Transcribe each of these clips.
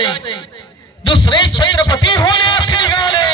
कुलाचे दुसरे छत्रपती होण्यास निघाले।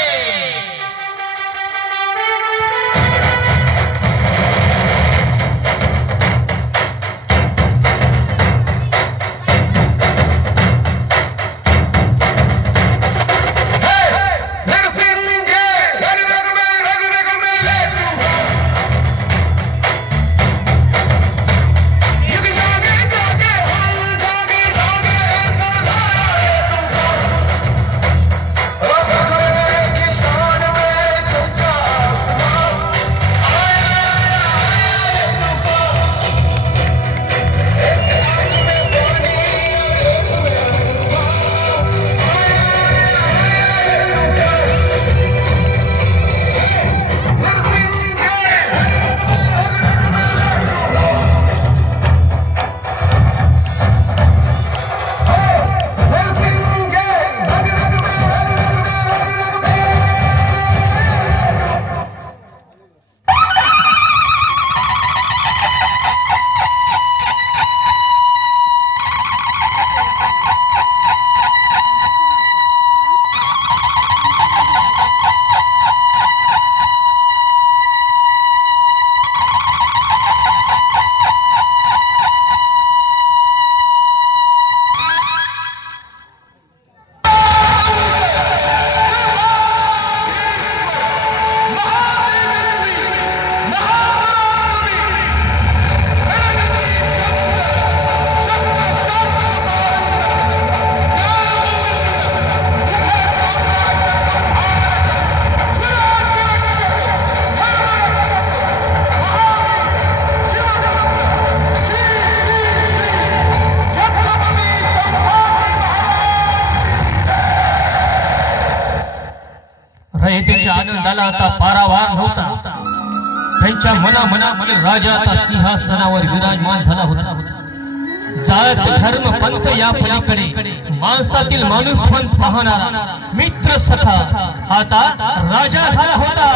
आनंदाला आता पारावार नव्हता। त्यांच्या मनामध्ये राजा आता सिंहासनावर विराजमान झाला होता। जात धर्म पंथ या पलीकडे माणसातील माणूस पण पाहणारा मित्र सखा आता राजा झाला होता।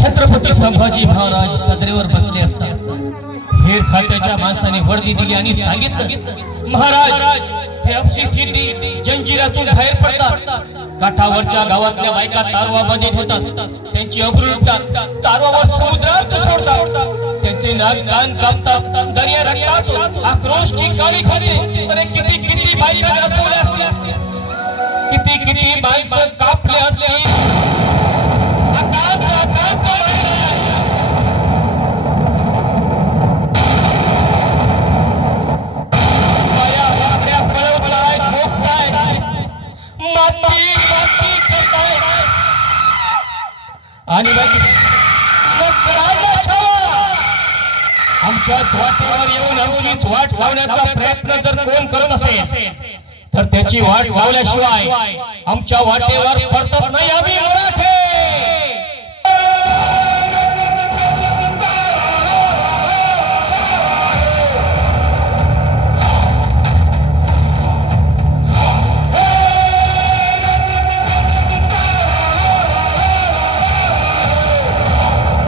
छत्रपती संभाजी महाराज सदरेवर बसले असतात हेर खात्याच्या माणसाने वर्दी दिली आणि सांगितलं, महाराज हे अपशी सिद्धी जंजिरातून बाहेर पडतात। काठावरच्या गावातल्या बायका तारवा बांधित होतात, त्यांची अब्रू लुटतात, तारवावर समुद्रात सोडतात, त्यांचे नाक कान कापतात, दर्या रक्तात आक्रोश ठिकाणी खाते। अरे किती किती बायका गाजवल्या असतील, किती किती माणसं कापले असतील। आणि आमच्याच वाटेवर येऊन आमचीच वाट लावण्याचा प्रयत्न जर कोण करत असेल तर त्याची वाट लावल्याशिवाय आमच्या वाटेवर परतत नाही।